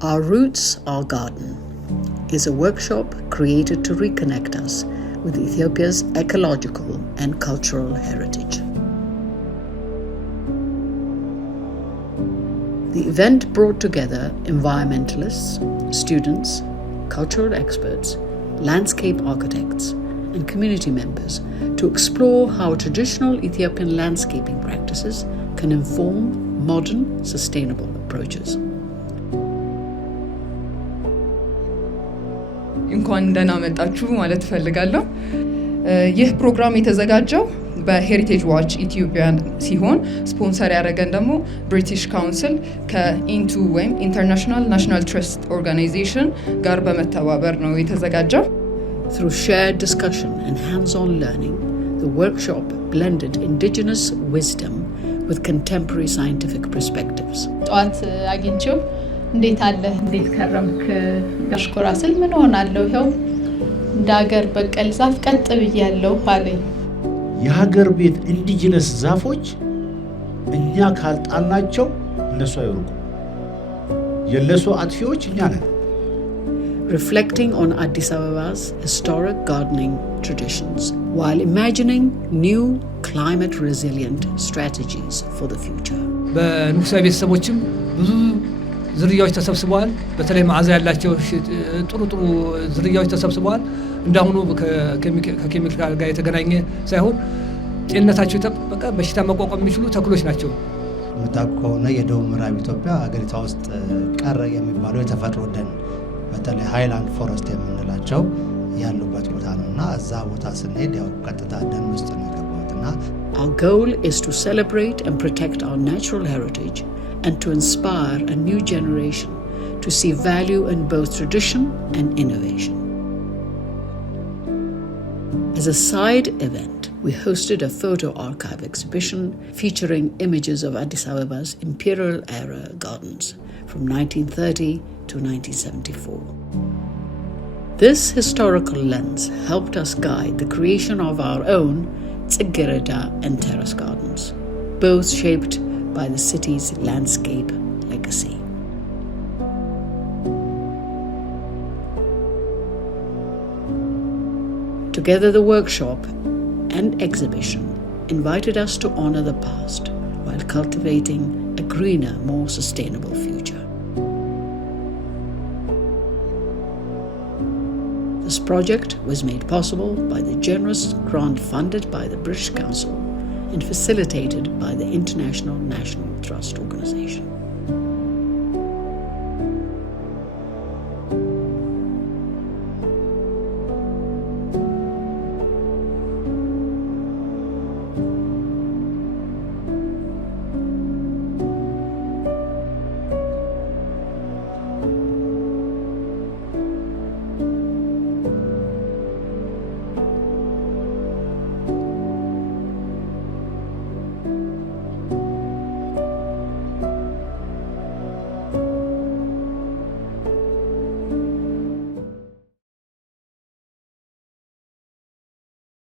Our Roots, Our Garden is a workshop created to reconnect us with Ethiopia's ecological and cultural heritage. The event brought together environmentalists, students, cultural experts, landscape architects, and community members to explore how traditional Ethiopian landscaping practices can inform modern, sustainable approaches. እንኳን ደህና መጣችሁ ማለት ፈልጋለሁ። ይህ ፕሮግራም የተዘጋጀው በሄሪቴጅ ዋች ኢትዮጵያን ሲሆን ስፖንሰር ያደረገን ደግሞ ብሪቲሽ ካውንስል ከኢንቱ ወይም ኢንተርናሽናል ናሽናል ትረስት ኦርጋናይዜሽን ጋር በመተባበር ነው የተዘጋጀው። Through shared discussion and hands-on learning, the workshop blended indigenous wisdom with contemporary scientific perspectives. ጠዋት አግኝቼው እንዴት አለ እንዴት ከረምክ ጋሽኮራ ስል ምን ሆናለሁ ይኸው እንደ ሀገር በቀል ዛፍ ቀጥ ብያለሁ አለኝ። የሀገር ቤት ኢንዲጂነስ ዛፎች እኛ ካልጣልናቸው እነሱ አይወርቁም። የለሱ አጥፊዎች እኛ ነን። Reflecting on Addis Ababa's historic gardening traditions while imagining new climate-resilient strategies for the future. በንጉሳዊ ቤተሰቦችም ብዙ ዝርያዎች ተሰብስበዋል። በተለይ መዓዛ ያላቸው ጥሩ ዝርያዎች ተሰብስበዋል። እንዳሁኑ ከኬሚካል ጋር የተገናኘ ሳይሆን ጤንነታቸው የተጠበቀ በሽታ መቋቋም የሚችሉ ተክሎች ናቸው። የምታውቁ ከሆነ የደቡብ ምዕራብ ኢትዮጵያ ሀገሪቷ ውስጥ ቀረ የሚባለው የተፈጥሮ ደን በተለይ ሃይላንድ ፎረስት የምንላቸው ያሉበት ቦታ ነውና እዛ ቦታ ስንሄድ ያው ቀጥታ ደን ውስጥ ነው የገባሁትና Our goal is to celebrate and protect our natural heritage and to inspire a new generation to see value in both tradition and innovation. As a side event, we hosted a photo archive exhibition featuring images of Addis Ababa's imperial era gardens from 1930 to 1974. This historical lens helped us guide the creation of our own Tsigirida and terrace gardens, both shaped by the city's landscape legacy. Together, the workshop and exhibition invited us to honor the past while cultivating a greener, more sustainable future. This project was made possible by the generous grant funded by the British Council and facilitated by the International National Trust Organization.